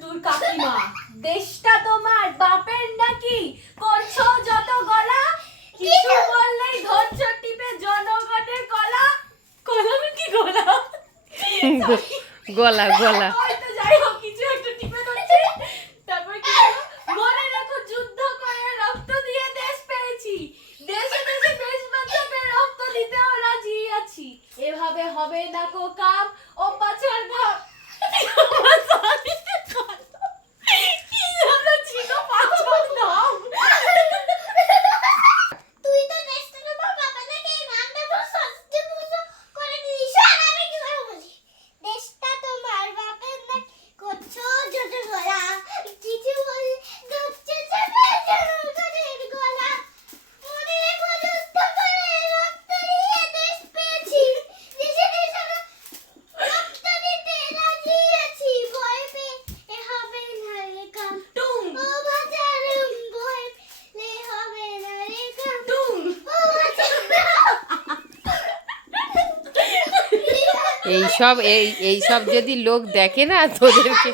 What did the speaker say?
পল্টুর কাকিমা, দেশটা তোমার বাপের নাকি, করছো যত গলা, কিছু বললেই ধরছো টিপে জনগণের গলা। গলা কি গলা? গলা গলা হয়তো যাই হোক কিছু একটা টিপে ধরছে। তারপর কি হলো? মনে রাখো যুদ্ধ করে রক্ত দিয়ে দেশ পেয়েছি, দেশে দেশে দেশ বাঁচাতে রক্ত দিতেও রাজি আছি। এভাবে হবে না কো কাম, ও পাছার ঘাম। কি হলো ছিল পাছার ঘাম? তুই তো দেশটা তোমার বাবা নাকি নামটা তো সস্তে বুঝো করে দিস। আর আমি কি করে বুঝি? দেশটা তোমার বাপের নাকি, করছো যত গলা, কিছু বলে ধরছে চেপে জনগণের গলা। মনে রেখো যুদ্ধ করে রক্ত দিয়ে দেশ পেয়েছি, দেশে দেশে রক্ত দিতে রাজি আছি। ভয় পেয়ে হবে না রে কাম, টুং ও বাজারম ভয় পেলে হবে না রে কাম, টুং। ও বাজারম। এইসব যদি লোক দেখে না তোদেরকে